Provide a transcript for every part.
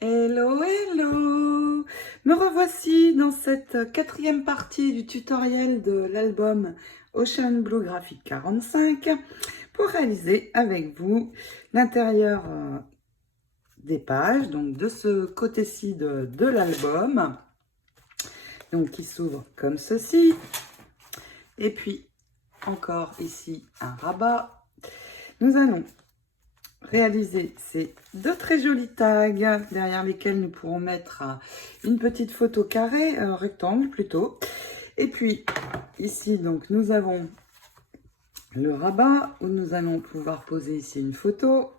Hello, hello! Me revoici dans cette quatrième partie du tutoriel de l'album Ocean Blue Graphic 45 pour réaliser avec vous l'intérieur des pages, donc de ce côté-ci de l'album, donc qui s'ouvre comme ceci. Et puis encore ici un rabat. Nous allons réaliser ces deux très jolis tags derrière lesquels nous pourrons mettre une petite photo carrée, rectangle plutôt. Et puis ici donc nous avons le rabat où nous allons pouvoir poser ici une photo.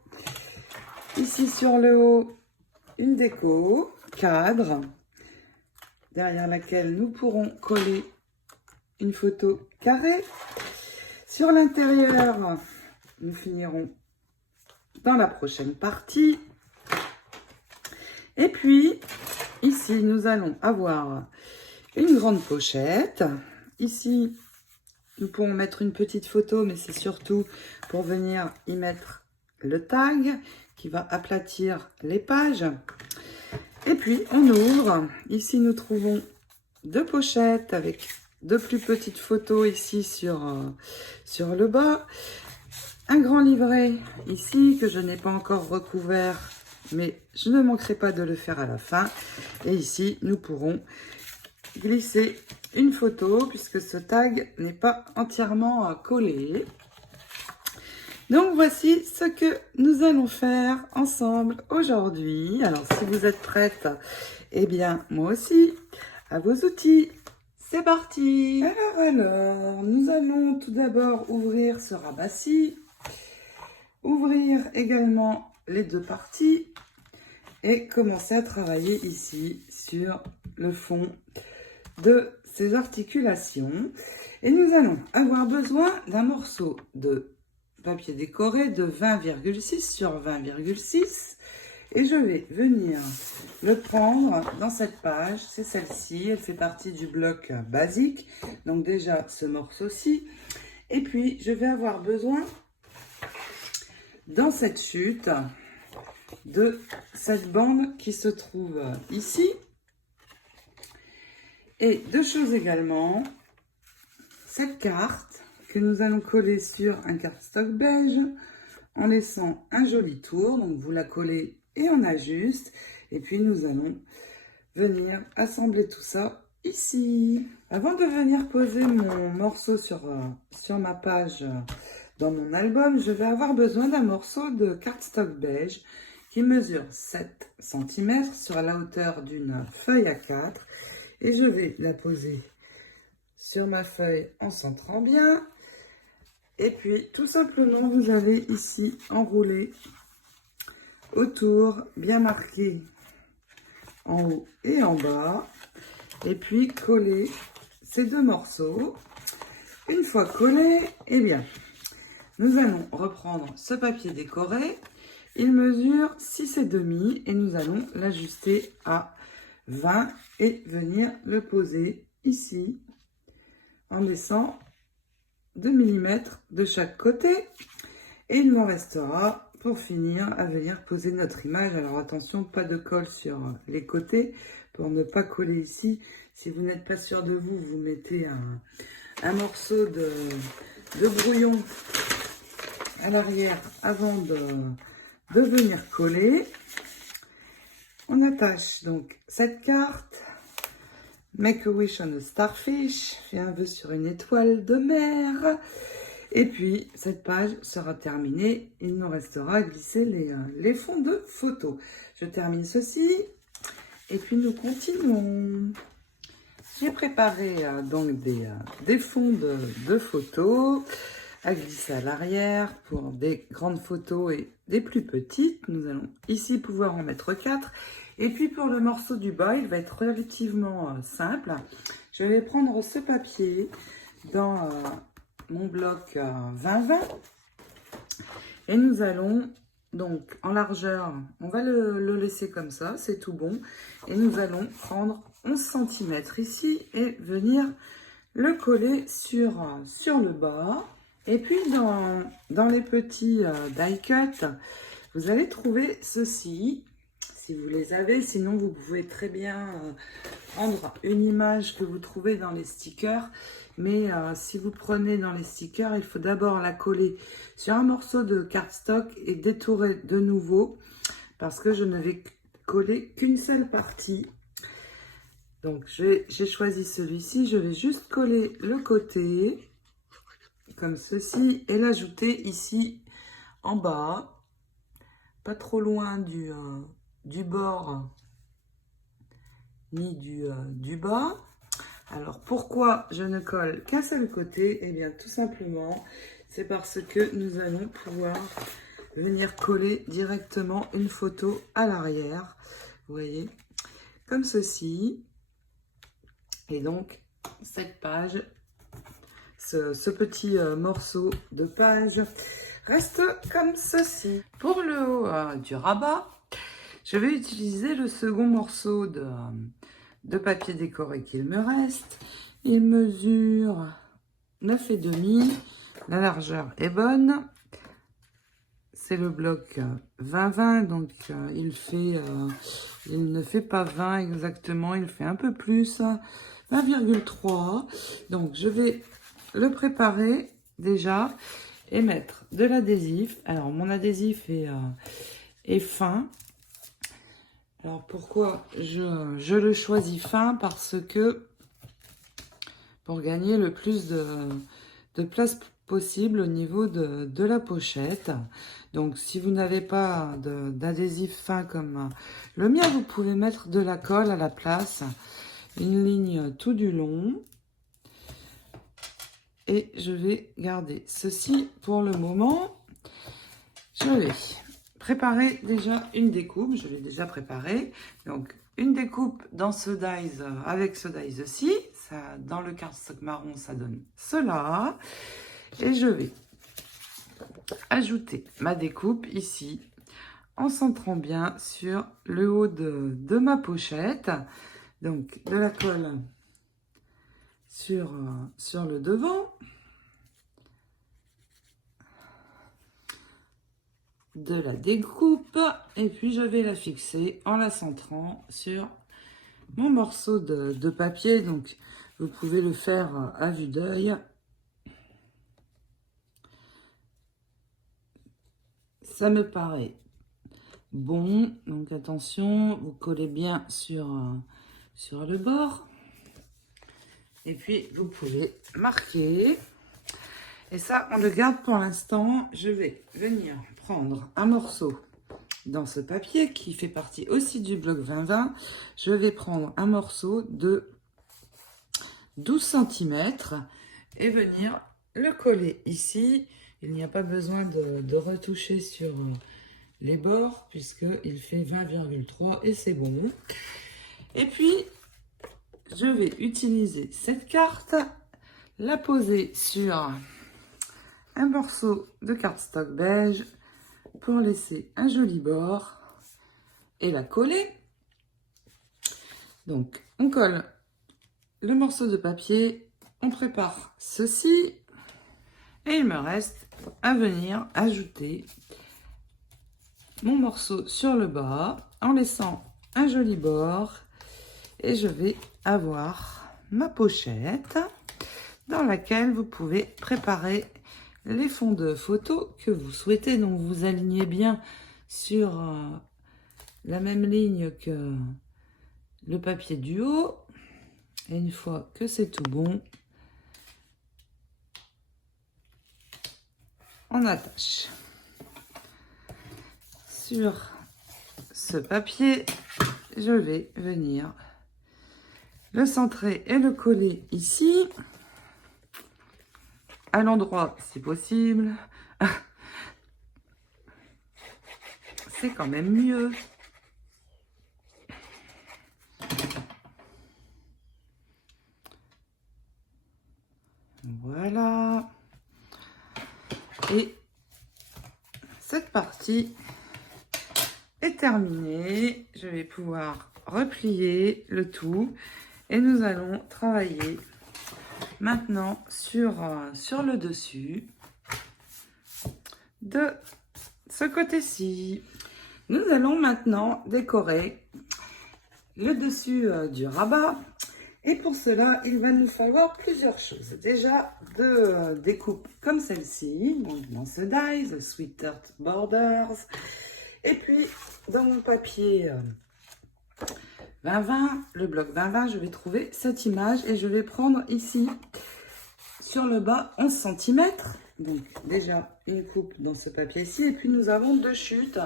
Ici sur le haut une déco cadre derrière laquelle nous pourrons coller une photo carrée. Sur l'intérieur nous finirons dans la prochaine partie. Et puis ici nous allons avoir une grande pochette. Ici nous pourrons mettre une petite photo, mais c'est surtout pour venir y mettre le tag qui va aplatir les pages. Et puis on ouvre. Ici nous trouvons deux pochettes avec de plus petites photos ici sur le bas. Un grand livret ici que je n'ai pas encore recouvert, mais je ne manquerai pas de le faire à la fin. Et ici, nous pourrons glisser une photo puisque ce tag n'est pas entièrement collé. Donc voici ce que nous allons faire ensemble aujourd'hui. Alors si vous êtes prête, eh bien moi aussi, à vos outils. C'est parti! Alors, nous allons tout d'abord ouvrir ce rabat-ci. Ouvrir également les deux parties et commencer à travailler ici sur le fond de ces articulations. Et nous allons avoir besoin d'un morceau de papier décoré de 20,6 sur 20,6 et je vais venir le prendre dans cette page. C'est celle-ci, elle fait partie du bloc basique, donc déjà ce morceau-ci. Et puis je vais avoir besoin dans cette chute de cette bande qui se trouve ici. Et deux choses également, cette carte que nous allons coller sur un cardstock beige en laissant un joli tour. Donc vous la collez et on ajuste. Et puis nous allons venir assembler tout ça ici. Avant de venir poser mon morceau sur ma page dans mon album, je vais avoir besoin d'un morceau de cardstock beige qui mesure 7 cm sur la hauteur d'une feuille A4. Et je vais la poser sur ma feuille en centrant bien. Et puis, tout simplement, vous avez ici enroulé autour, bien marqué en haut et en bas. Et puis, coller ces deux morceaux. Une fois collés, eh bien, nous allons reprendre ce papier décoré. Il mesure 6,5 et nous allons l'ajuster à 20 et venir le poser ici en laissant 2 mm de chaque côté. Et il me restera pour finir à venir poser notre image. Alors attention, pas de colle sur les côtés pour ne pas coller ici. Si vous n'êtes pas sûr de vous, vous mettez un morceau de brouillon à l'arrière avant de venir coller. On attache donc cette carte. Make a wish on a starfish. Fais un vœu sur une étoile de mer. Et puis, cette page sera terminée. Il nous restera à glisser les fonds de photos. Je termine ceci. Et puis, nous continuons. J'ai préparé donc des fonds de photos à glisser à l'arrière pour des grandes photos et des plus petites. Nous allons ici pouvoir en mettre 4. Et puis pour le morceau du bas, il va être relativement simple. Je vais prendre ce papier dans mon bloc 20-20 et nous allons donc en largeur, on va le laisser comme ça, c'est tout bon. Et nous allons prendre 11 cm ici et venir le coller sur le bas. Et puis dans les petits die cut, vous allez trouver ceci. si vous les avez. Sinon, vous pouvez très bien prendre une image que vous trouvez dans les stickers. Mais si vous prenez dans les stickers, il faut d'abord la coller sur un morceau de cardstock et détourer de nouveau parce que je ne vais coller qu'une seule partie. Donc, j'ai choisi celui-ci. Je vais juste coller le côté comme ceci et l'ajouter ici en bas, pas trop loin du bord ni du bas. Alors, pourquoi je ne colle qu'un seul côté? Eh bien, tout simplement, c'est parce que nous allons pouvoir venir coller directement une photo à l'arrière. Vous voyez, comme ceci. Et donc, cette page, ce petit morceau de page reste comme ceci. Pour le haut du rabat, je vais utiliser le second morceau de papier décoré qu'il me reste. Il mesure 9,5. La largeur est bonne. C'est le bloc 20-20, donc il ne fait pas 20 exactement, il fait un peu plus, 20,3. Donc je vais le préparer déjà et mettre de l'adhésif. Alors mon adhésif est fin. Alors pourquoi je le choisis fin? Parce que pour gagner le plus de place possible au niveau de la pochette. Donc si vous n'avez pas d'adhésif fin comme le mien, vous pouvez mettre de la colle à la place, une ligne tout du long. Et je vais garder ceci pour le moment. Je vais préparer déjà une découpe, je l'ai déjà préparée. Donc une découpe dans ce dies avec ce dies-ci, dans le cardstock marron ça donne cela. Et je vais ajouter ma découpe ici en centrant bien sur le haut de ma pochette. Donc de la colle sur le devant. De la découpe et puis je vais la fixer en la centrant sur mon morceau de papier. Donc vous pouvez le faire à vue d'œil. Ça me paraît bon, donc attention, vous collez bien sur le bord et puis vous pouvez marquer. Et ça, on le garde pour l'instant. Je vais venir prendre un morceau dans ce papier qui fait partie aussi du bloc 20-20. Je vais prendre un morceau de 12 cm et venir le coller ici. Il n'y a pas besoin de retoucher sur les bords puisqu'il fait 20,3 et c'est bon. Et puis, je vais utiliser cette carte, la poser sur un morceau de cardstock beige pour laisser un joli bord et la coller. Donc, on colle le morceau de papier, on prépare ceci et il me reste à venir ajouter mon morceau sur le bas en laissant un joli bord et je vais avoir ma pochette dans laquelle vous pouvez préparer les fonds de photo que vous souhaitez. Donc vous alignez bien sur la même ligne que le papier du haut. Et une fois que c'est tout bon, on attache sur ce papier. Je vais venir le centrer et le coller ici, à l'endroit si possible. C'est quand même mieux. Voilà. Et cette partie est terminée. Je vais pouvoir replier le tout et nous allons travailler maintenant sur le dessus de ce côté-ci. Nous allons maintenant décorer le dessus du rabat. Et pour cela, il va nous falloir plusieurs choses. Déjà, deux découpes comme celle-ci, dans ce die, The Sweetheart Borders. Et puis, dans mon papier 20-20, le bloc 20-20, je vais trouver cette image et je vais prendre ici, sur le bas, 11 cm. Donc, déjà, une coupe dans ce papier-ci. Et puis, nous avons deux chutes.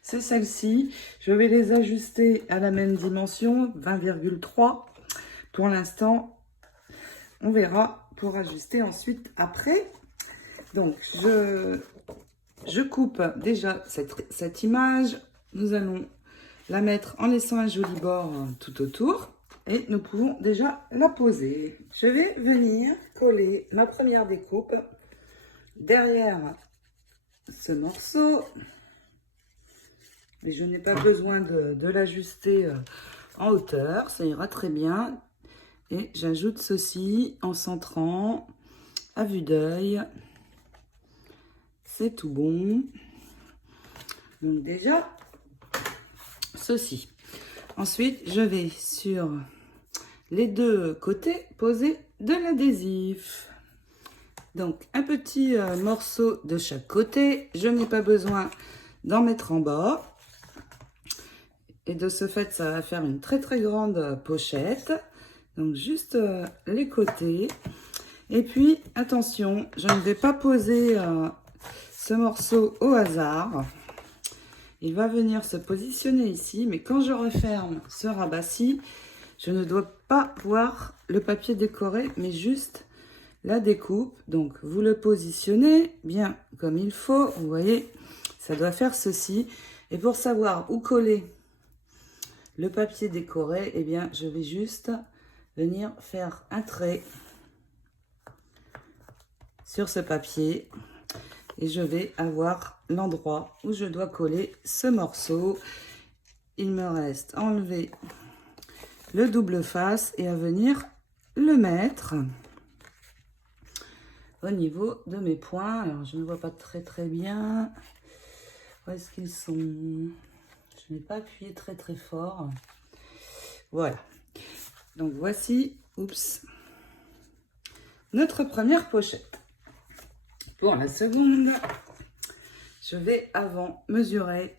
C'est celle-ci. Je vais les ajuster à la même dimension, 20,3. Pour l'instant, on verra pour ajuster ensuite après. Donc, je coupe déjà cette image. Nous allons la mettre en laissant un joli bord tout autour. Et nous pouvons déjà la poser. Je vais venir coller ma première découpe derrière ce morceau. Mais je n'ai pas besoin de l'ajuster en hauteur. Ça ira très bien. Et j'ajoute ceci en centrant à vue d'œil. C'est tout bon. Donc déjà, ceci. Ensuite, je vais sur les deux côtés poser de l'adhésif. Donc, un petit morceau de chaque côté. Je n'ai pas besoin d'en mettre en bas. Et de ce fait, ça va faire une très très grande pochette. Donc, juste les côtés. Et puis, attention, je ne vais pas poser ce morceau au hasard. Il va venir se positionner ici. Mais quand je referme ce rabat-ci, je ne dois pas voir le papier décoré, mais juste la découpe. Donc, vous le positionnez bien comme il faut. Vous voyez, ça doit faire ceci. Et pour savoir où coller le papier décoré, eh bien, je vais juste venir faire un trait sur ce papier et je vais avoir l'endroit où je dois coller ce morceau. Il me reste à enlever le double face et à venir le mettre au niveau de mes points. Alors, je ne vois pas très bien. Où est-ce qu'ils sont? Je n'ai pas appuyé très fort. Voilà. Donc, voici, oups, notre première pochette. Pour la seconde, je vais avant mesurer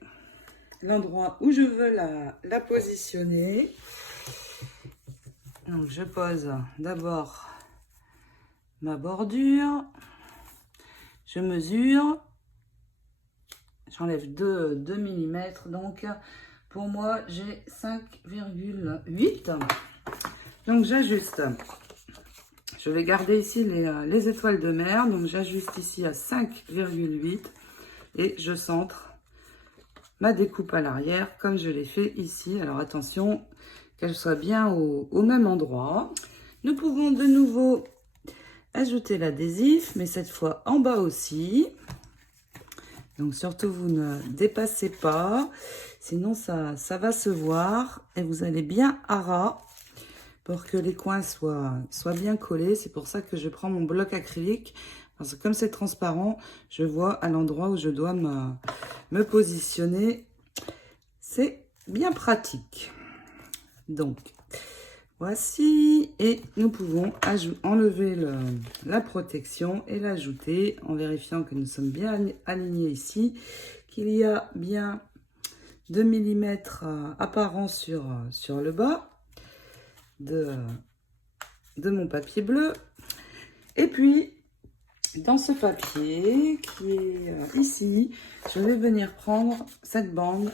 l'endroit où je veux la positionner. Donc, je pose d'abord ma bordure. Je mesure. J'enlève 2 mm. Donc, pour moi, j'ai 5,8. Donc, j'ajuste. Je vais garder ici les étoiles de mer. Donc, j'ajuste ici à 5,8. Et je centre ma découpe à l'arrière, comme je l'ai fait ici. Alors, attention, qu'elle soit bien au même endroit. Nous pouvons de nouveau ajouter l'adhésif, mais cette fois en bas aussi. Donc, surtout, vous ne dépassez pas. Sinon, ça va se voir. Et vous allez bien à ras pour que les coins soient bien collés. C'est pour ça que je prends mon bloc acrylique. Parce que comme c'est transparent, je vois à l'endroit où je dois me positionner. C'est bien pratique. Donc, voici. Et nous pouvons enlever la protection et l'ajouter en vérifiant que nous sommes bien alignés ici. Qu'il y a bien 2 mm apparents sur le bas de mon papier bleu. Et puis, dans ce papier qui est ici, je vais venir prendre cette bande,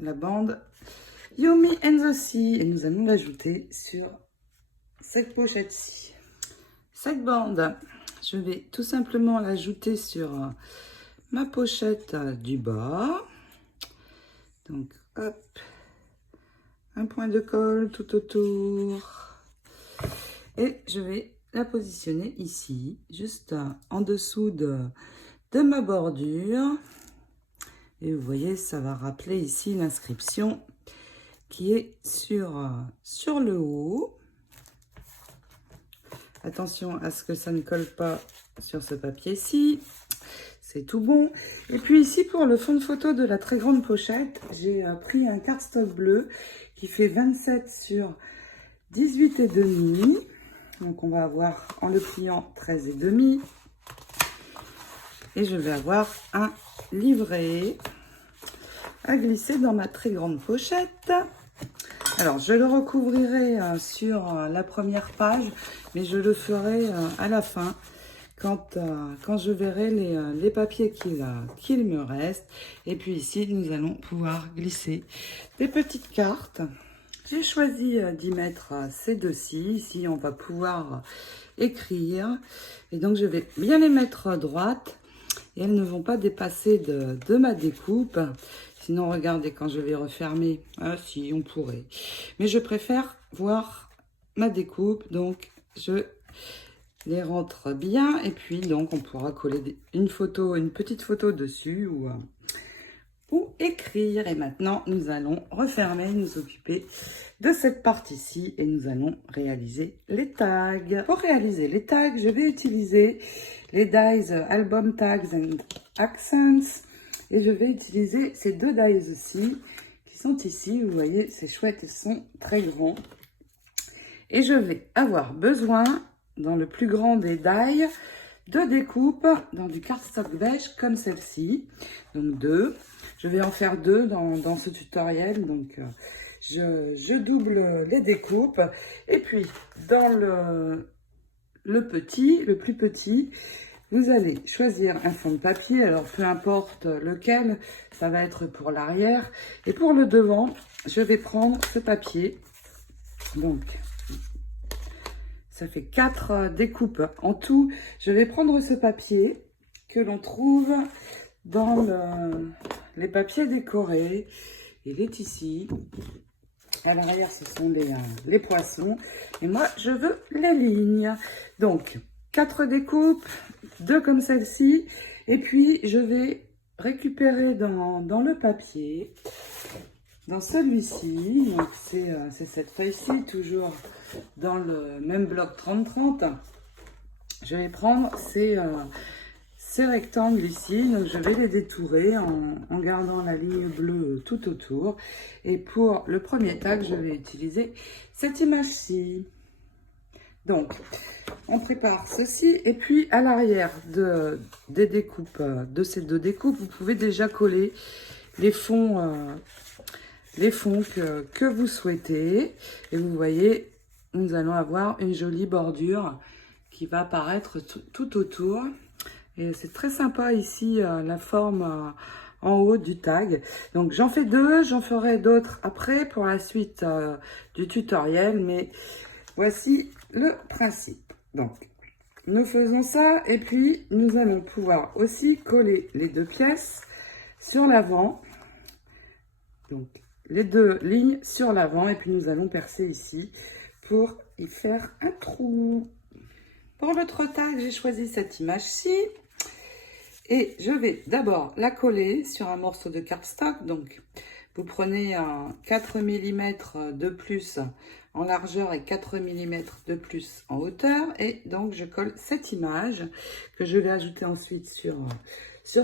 la bande Yumi and the Sea, et nous allons l'ajouter sur cette pochette-ci. Cette bande, je vais tout simplement l'ajouter sur ma pochette du bas. Donc, hop, un point de colle tout autour. Et je vais la positionner ici, juste en dessous de ma bordure. Et vous voyez, ça va rappeler ici l'inscription qui est sur le haut. Attention à ce que ça ne colle pas sur ce papier-ci. c'est tout bon. Et puis ici, pour le fond de photo de la très grande pochette, j'ai pris un cardstock bleu qui fait 27 sur 18,5. Donc on va avoir en le pliant 13,5. Et je vais avoir un livret à glisser dans ma très grande pochette. Alors, je le recouvrirai sur la première page, mais je le ferai à la fin, quand je verrai les papiers qu'il me reste. Et puis ici, nous allons pouvoir glisser des petites cartes. J'ai choisi d'y mettre ces deux-ci. Ici, on va pouvoir écrire. Et donc, je vais bien les mettre droites. Et elles ne vont pas dépasser de ma découpe. Sinon, regardez, quand je vais refermer, ah si, on pourrait. Mais je préfère voir ma découpe, donc je les rentre bien. Et puis, donc, on pourra coller une petite photo dessus ou écrire. Et maintenant, nous allons refermer, nous occuper de cette partie-ci et nous allons réaliser les tags. Pour réaliser les tags, je vais utiliser les dies Album Tags and Accents. Et je vais utiliser ces deux dies-ci qui sont ici. Vous voyez, c'est chouette, ils sont très grands. Et je vais avoir besoin, dans le plus grand des dies, de découpes dans du cardstock beige comme celle-ci. Donc deux. Je vais en faire deux dans ce tutoriel. Donc je double les découpes. Et puis dans le plus petit, vous allez choisir un fond de papier, alors peu importe lequel, ça va être pour l'arrière. Et pour le devant, je vais prendre ce papier. Donc, ça fait 4 découpes en tout. Je vais prendre ce papier que l'on trouve dans les papiers décorés. Il est ici. À l'arrière, ce sont les poissons. Et moi, je veux les lignes. Donc, 4 découpes, 2 comme celle-ci. Et puis, je vais récupérer dans le papier, dans celui-ci. Donc, c'est cette feuille-ci, toujours dans le même bloc 30-30. Je vais prendre ces rectangles ici. Donc, je vais les détourer en gardant la ligne bleue tout autour. Et pour le premier tag, je vais utiliser cette image-ci. Donc, on prépare ceci et puis à l'arrière des découpes, de ces deux découpes, vous pouvez déjà coller les fonds que vous souhaitez. Et vous voyez, nous allons avoir une jolie bordure qui va apparaître tout autour. Et c'est très sympa ici, la forme en haut du tag. Donc j'en fais deux, j'en ferai d'autres après pour la suite du tutoriel, mais voici le principe. Donc, nous faisons ça et puis nous allons pouvoir aussi coller les deux pièces sur l'avant. Donc, les deux lignes sur l'avant et puis nous allons percer ici pour y faire un trou. Pour notre tag, j'ai choisi cette image-ci et je vais d'abord la coller sur un morceau de cardstock. Donc, vous prenez un 4 mm de plus en largeur et 4 mm de plus en hauteur. Et donc, je colle cette image que je vais ajouter ensuite sur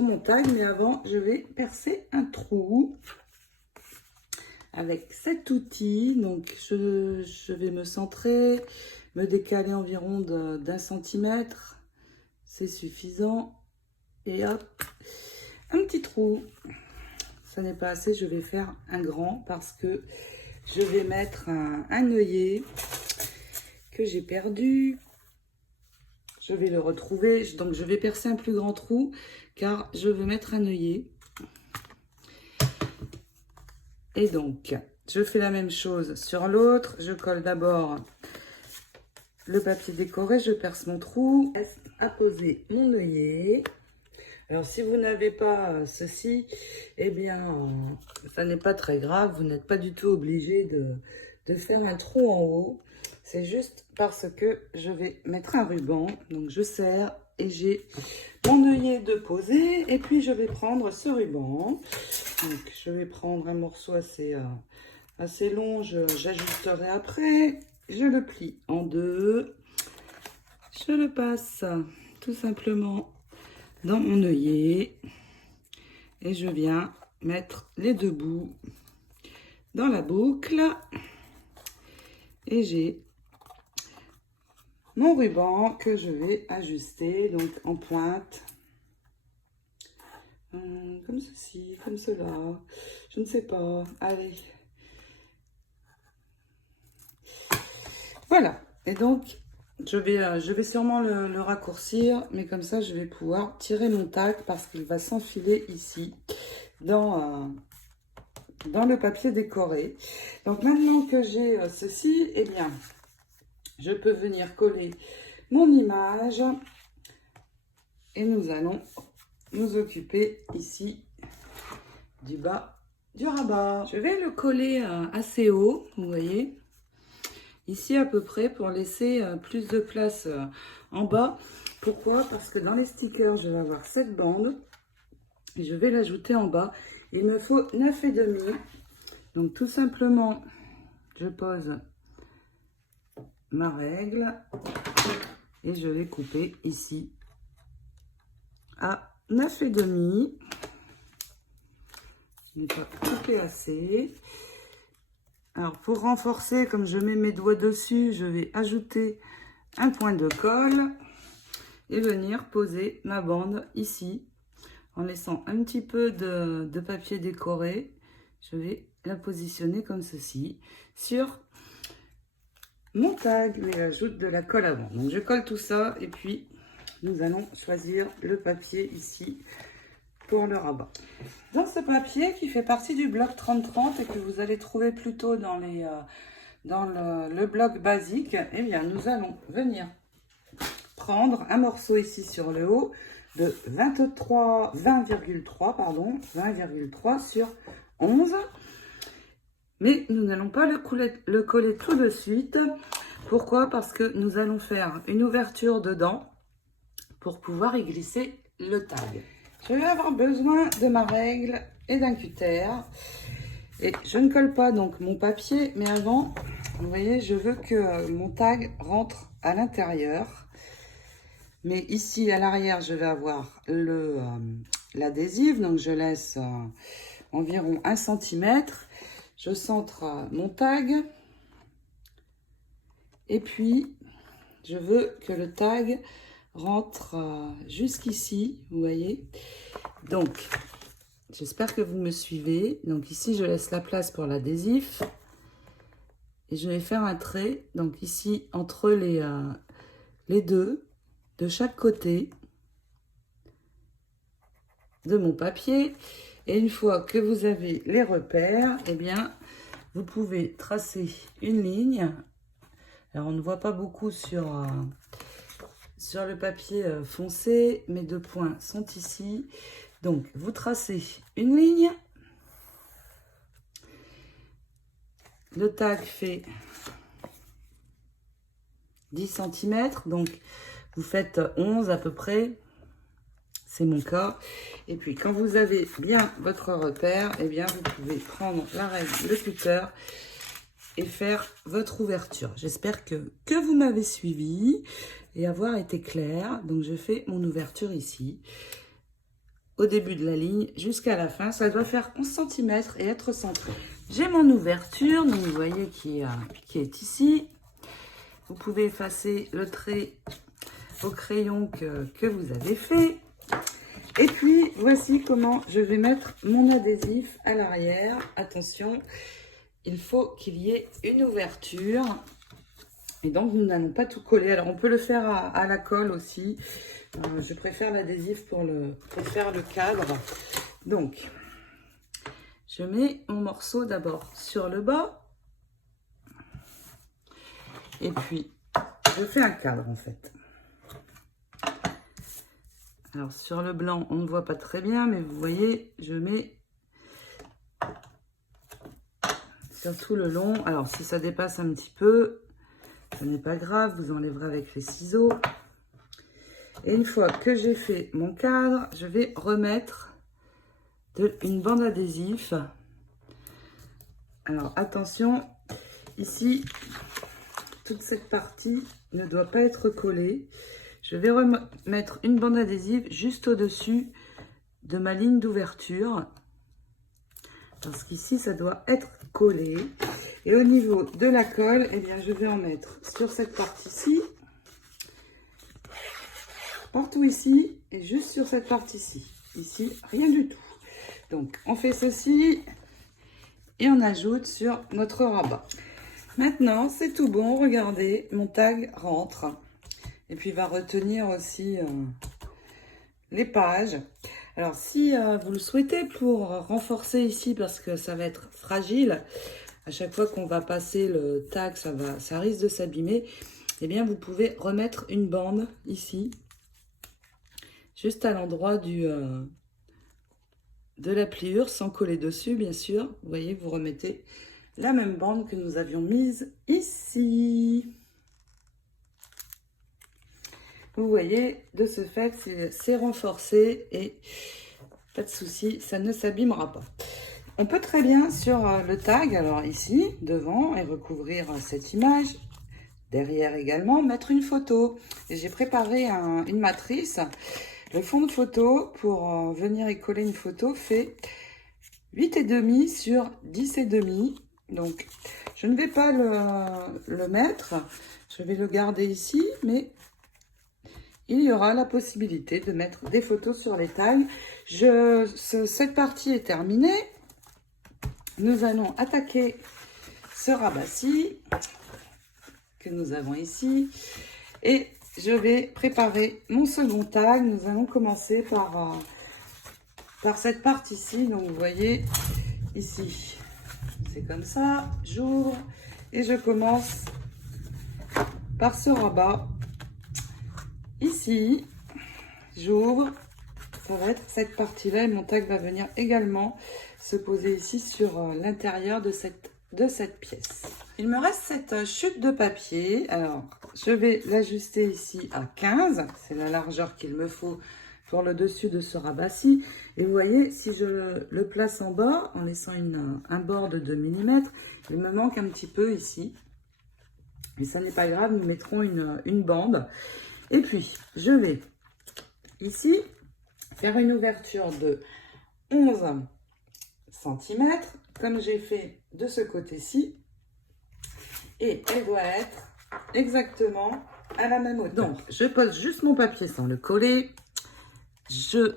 mon tag. Mais avant, je vais percer un trou avec cet outil. Donc, je vais me centrer, me décaler environ d'1 centimètre. C'est suffisant. Et hop, un petit trou. Ça n'est pas assez, je vais faire un grand parce que je vais mettre un œillet que j'ai perdu. Je vais le retrouver, donc je vais percer un plus grand trou car je veux mettre un œillet. Et donc, je fais la même chose sur l'autre. Je colle d'abord le papier décoré, je perce mon trou. Reste à poser mon œillet. Alors, si vous n'avez pas ceci, eh bien, ça n'est pas très grave. Vous n'êtes pas du tout obligé de faire un trou en haut. C'est juste parce que je vais mettre un ruban. Donc, je serre et j'ai mon œillet de poser. Et puis, je vais prendre ce ruban. Donc, je vais prendre un morceau assez long. J'ajusterai après. Je le plie en deux. Je le passe tout simplement dans mon œillet. Et je viens mettre les deux bouts dans la boucle. Et j'ai mon ruban que je vais ajuster donc en pointe. Comme ceci, comme cela. Je ne sais pas. Allez. Voilà. Et donc, je vais sûrement le raccourcir, mais comme ça, je vais pouvoir tirer mon tac parce qu'il va s'enfiler ici dans le papier décoré. Donc, maintenant que j'ai ceci, eh bien, je peux venir coller mon image et nous allons nous occuper ici du bas du rabat. Je vais le coller assez haut, vous voyez. Ici à peu près pour laisser plus de place en bas. Pourquoi? Parce que dans les stickers, je vais avoir cette bande et je vais l'ajouter en bas. Il me faut 9,5. Donc tout simplement, je pose ma règle et je vais couper ici à 9,5. Je n'ai pas coupé assez. Alors, pour renforcer, comme je mets mes doigts dessus, je vais ajouter un point de colle et venir poser ma bande ici. En laissant un petit peu de papier décoré, je vais la positionner comme ceci sur mon tag. Et j'ajoute de la colle avant. Donc, je colle tout ça et puis nous allons choisir le papier ici pour le rabat. Dans ce papier qui fait partie du bloc 30-30 et que vous allez trouver plutôt dans le bloc basique, eh bien nous allons venir prendre un morceau ici sur le haut de 20,3 sur 11. Mais nous n'allons pas le coller tout de suite. Pourquoi? Parce que nous allons faire une ouverture dedans pour pouvoir y glisser le tag. Je vais avoir besoin de ma règle et d'un cutter. Et je ne colle pas donc mon papier, mais avant, vous voyez, je veux que mon tag rentre à l'intérieur. Mais ici, à l'arrière, je vais avoir l'adhésif. Donc, je laisse environ 1 cm. Je centre mon tag. Et puis, je veux que le tag rentre jusqu'ici, vous voyez. Donc, j'espère que vous me suivez. Donc ici, je laisse la place pour l'adhésif. Et je vais faire un trait, donc ici, entre les deux, de chaque côté de mon papier. Et une fois que vous avez les repères, eh bien, vous pouvez tracer une ligne. Alors, on ne voit pas beaucoup sur le papier foncé. Mes deux points sont ici. Donc, vous tracez une ligne. Le tag fait 10 cm. Donc, vous faites 11 à peu près. C'est mon cas. Et puis, quand vous avez bien votre repère, eh bien, vous pouvez prendre la règle, le cutter et faire votre ouverture. J'espère que vous m'avez suivi et avoir été clair. Donc, je fais mon ouverture ici, au début de la ligne jusqu'à la fin. Ça doit faire 11 cm et être centré. J'ai mon ouverture, donc vous voyez qui est ici. Vous pouvez effacer le trait au crayon que vous avez fait. Et puis, voici comment je vais mettre mon adhésif à l'arrière. Attention, il faut qu'il y ait une ouverture. Et donc, nous n'allons pas tout coller. Alors, on peut le faire à la colle aussi. Je préfère l'adhésif pour faire le cadre. Donc, je mets mon morceau d'abord sur le bas. Et puis, je fais un cadre en fait. Alors, sur le blanc, on ne voit pas très bien, mais vous voyez, je mets sur tout le long. Alors, si ça dépasse un petit peu, ce n'est pas grave, vous enlèverez avec les ciseaux. Et une fois que j'ai fait mon cadre, je vais remettre une bande adhésif. Alors, attention, ici, toute cette partie ne doit pas être collée. je vais remettre une bande adhésive juste au-dessus de ma ligne d'ouverture. Parce qu'ici, ça doit être collé. Et au niveau de la colle, eh bien, je vais en mettre sur cette partie-ci, partout ici, et juste sur cette partie-ci. Ici, rien du tout. Donc, on fait ceci et on ajoute sur notre rabat. Maintenant, c'est tout bon. Regardez, mon tag rentre. Et puis, il va retenir aussi les pages. Alors, si vous le souhaitez pour renforcer ici, parce que ça va être fragile, à chaque fois qu'on va passer le tag, ça risque de s'abîmer, eh bien, vous pouvez remettre une bande ici, juste à l'endroit de la pliure, sans coller dessus, bien sûr. Vous voyez, vous remettez la même bande que nous avions mise ici. Vous voyez, de ce fait, c'est renforcé et pas de souci, ça ne s'abîmera pas. On peut très bien sur le tag, alors ici, devant, et recouvrir cette image. Derrière également, mettre une photo. J'ai préparé une matrice. Le fond de photo, pour venir y coller une photo, fait 8,5 sur 10,5. Donc, je ne vais pas le mettre. Je vais le garder ici, mais il y aura la possibilité de mettre des photos sur les tags. Cette partie est terminée. Nous allons attaquer ce rabat-ci que nous avons ici. Et je vais préparer mon second tag. Nous allons commencer par cette partie-ci. Donc, vous voyez ici, c'est comme ça. J'ouvre et je commence par ce rabat. Ici, j'ouvre. Ça va être cette partie-là et mon tag va venir également se poser ici sur l'intérieur de cette pièce. Il me reste cette chute de papier. Alors, je vais l'ajuster ici à 15. C'est la largeur qu'il me faut pour le dessus de ce rabat-ci. Et vous voyez, si je le place en bas, en laissant un bord de 2 mm, il me manque un petit peu ici. Mais ça n'est pas grave, nous mettrons une bande. Et puis, je vais ici faire une ouverture de 11 cm, comme j'ai fait de ce côté-ci. Et elle doit être exactement à la même hauteur. Donc, je pose juste mon papier sans le coller. Je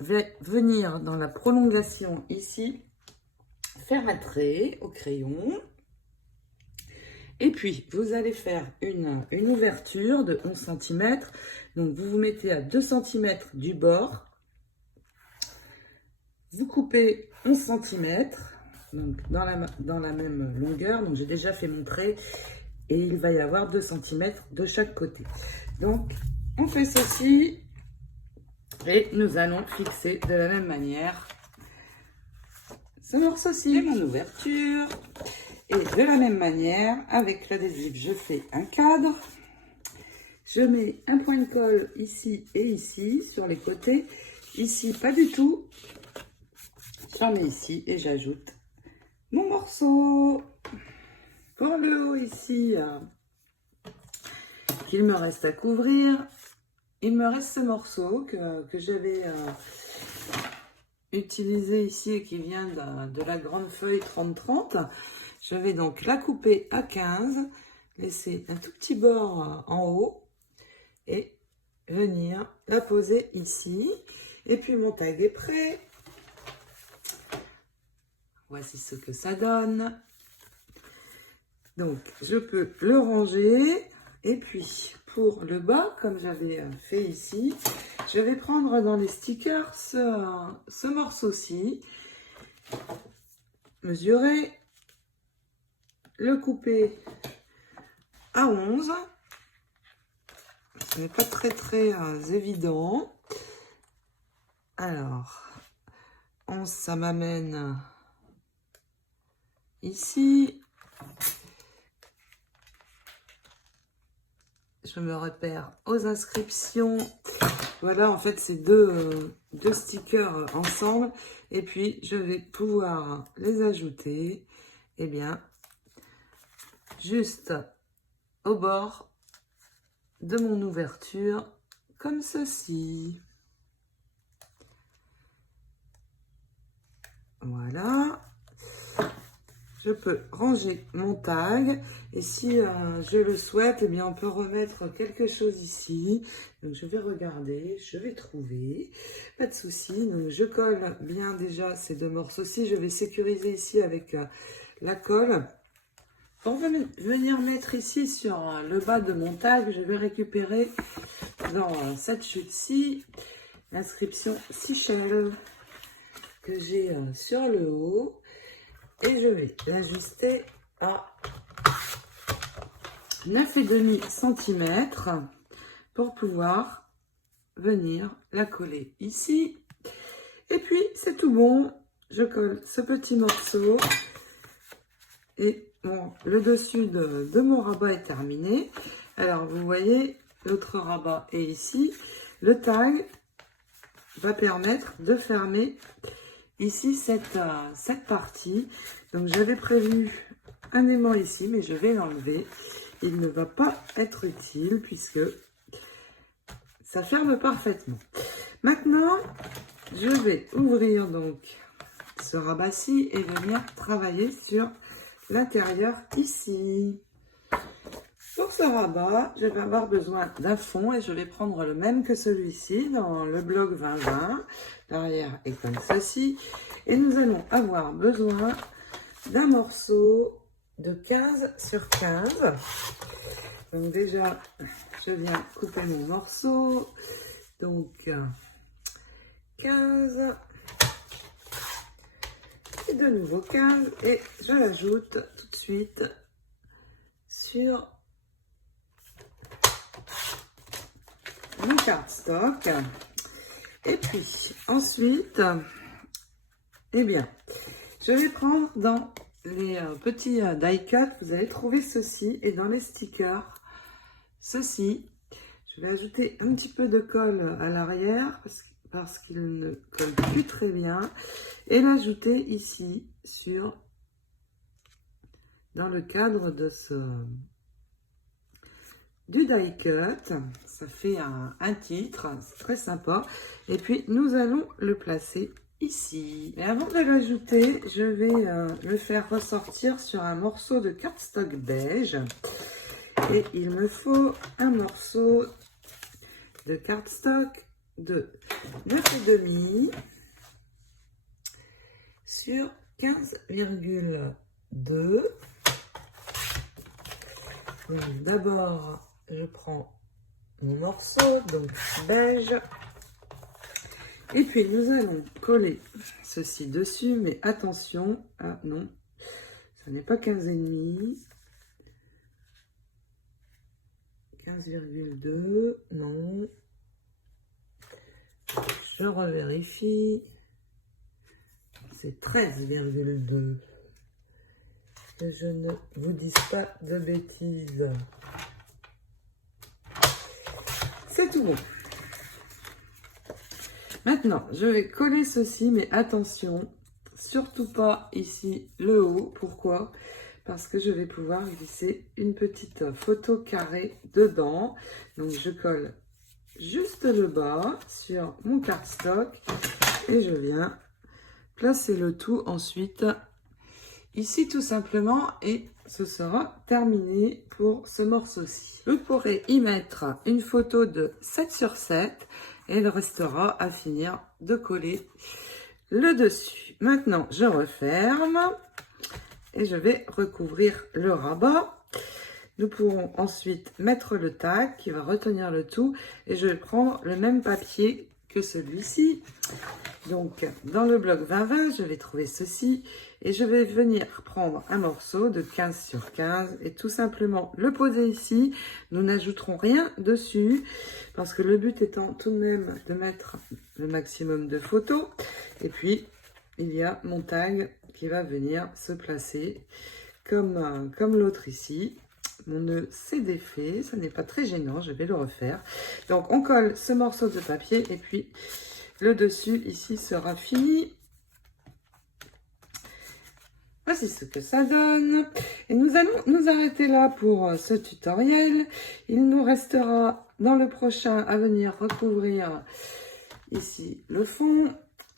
vais venir dans la prolongation ici, faire un trait au crayon. Et puis, vous allez faire une ouverture de 11 cm. Donc, vous vous mettez à 2 cm du bord. Vous coupez 11 cm, donc dans la même longueur. Donc, j'ai déjà fait mon trait. Et il va y avoir 2 cm de chaque côté. Donc, on fait ceci. Et nous allons fixer de la même manière ce morceau-ci. Et mon ouverture. Et de la même manière, avec l'adhésif, je fais un cadre. Je mets un point de colle ici et ici, sur les côtés. Ici, pas du tout. J'en mets ici et j'ajoute mon morceau. Pour le haut ici, qu'il me reste à couvrir, il me reste ce morceau que j'avais utilisé ici et qui vient de la grande feuille 30-30. Je vais donc la couper à 15, laisser un tout petit bord en haut et venir la poser ici. Et puis mon tag est prêt. Voici ce que ça donne. Donc, je peux le ranger. Et puis, pour le bas, comme j'avais fait ici, je vais prendre dans les stickers ce morceau-ci, mesurer, le couper à 11. Ce n'est pas très évident. Alors, 11, ça m'amène ici. Je me repère aux inscriptions. Voilà, en fait, c'est deux stickers ensemble. Et puis, je vais pouvoir les ajouter, eh bien, juste au bord de mon ouverture comme ceci. Voilà. Je peux ranger mon tag et si je le souhaite, eh bien on peut remettre quelque chose ici. Donc je vais regarder, je vais trouver, pas de souci. Donc je colle bien déjà ces deux morceaux-ci. Je vais sécuriser ici avec la colle. Pour venir mettre ici sur le bas de mon tag, je vais récupérer dans cette chute-ci l'inscription Seychelles que j'ai sur le haut. Et je vais l'ajuster à 9,5 cm pour pouvoir venir la coller ici. Et puis, c'est tout bon. Je colle ce petit morceau. Et bon, le dessus de mon rabat est terminé. Alors, vous voyez, l'autre rabat est ici. Le tag va permettre de fermer ici cette partie. Donc j'avais prévu un aimant ici, mais je vais l'enlever. Il ne va pas être utile puisque ça ferme parfaitement. Maintenant, je vais ouvrir donc ce rabat-ci et venir travailler sur l'intérieur ici. Pour ce rabat, je vais avoir besoin d'un fond et je vais prendre le même que celui-ci dans le bloc 20-20. L'arrière est comme ceci. Et nous allons avoir besoin d'un morceau de 15 sur 15. Donc déjà, je viens couper mon morceau. Donc 15 et de nouveau 15 et je l'ajoute tout de suite sur mon cardstock. Et puis ensuite, eh bien, je vais prendre dans les petits die cut, vous allez trouver ceci, et dans les stickers, ceci. Je vais ajouter un petit peu de colle à l'arrière parce qu'il ne colle plus très bien, et l'ajouter ici dans le cadre de du die cut. Ça fait un titre, c'est très sympa. Et puis nous allons le placer ici. Et avant de l'ajouter, je vais le faire ressortir sur un morceau de cardstock beige. Et il me faut un morceau de cardstock de 9,5 sur 15,2. D'abord, je prends mon morceau, donc beige. Et puis, nous allons coller ceci dessus, mais attention, ah non, ça n'est pas 15,5. 15,2, non. Je revérifie. C'est 13,2. Que je ne vous dise pas de bêtises. C'est tout bon. Maintenant, je vais coller ceci, mais attention, surtout pas ici le haut. Pourquoi? Parce que je vais pouvoir glisser une petite photo carrée dedans. Donc, je colle juste le bas sur mon cardstock et je viens placer le tout ensuite ici tout simplement et ce sera terminé pour ce morceau-ci. Vous pourrez y mettre une photo de 7 sur 7 et il restera à finir de coller le dessus. Maintenant, je referme et je vais recouvrir le rabat. Nous pourrons ensuite mettre le tag qui va retenir le tout et je vais prendre le même papier que celui-ci. Donc, dans le bloc 20-20, je vais trouver ceci et je vais venir prendre un morceau de 15 sur 15 et tout simplement le poser ici. Nous n'ajouterons rien dessus parce que le but étant tout de même de mettre le maximum de photos. Et puis, il y a mon tag qui va venir se placer comme l'autre ici. Mon nœud s'est défait, ça n'est pas très gênant, je vais le refaire. Donc, on colle ce morceau de papier et puis le dessus ici sera fini. Voici ce que ça donne. Et nous allons nous arrêter là pour ce tutoriel. Il nous restera dans le prochain à venir recouvrir ici le fond,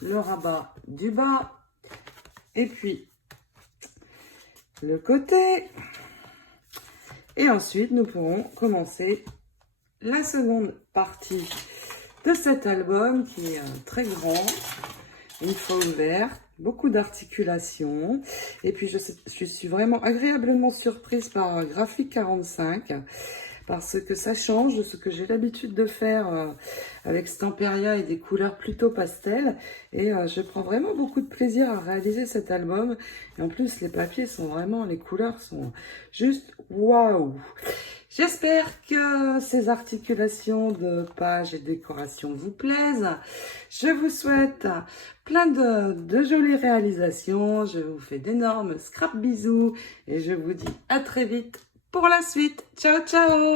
le rabat du bas et puis le côté. Et ensuite, nous pourrons commencer la seconde partie de cet album qui est très grand, une fois ouvert, beaucoup d'articulations. Et puis, je suis vraiment agréablement surprise par Graphic 45 parce que ça change de ce que j'ai l'habitude de faire avec Stamperia et des couleurs plutôt pastel. Et je prends vraiment beaucoup de plaisir à réaliser cet album. Et en plus, les papiers sont vraiment, les couleurs sont juste waouh! J'espère que ces articulations de pages et décorations vous plaisent. Je vous souhaite plein de jolies réalisations. Je vous fais d'énormes scrap bisous et je vous dis à très vite pour la suite. Ciao, ciao!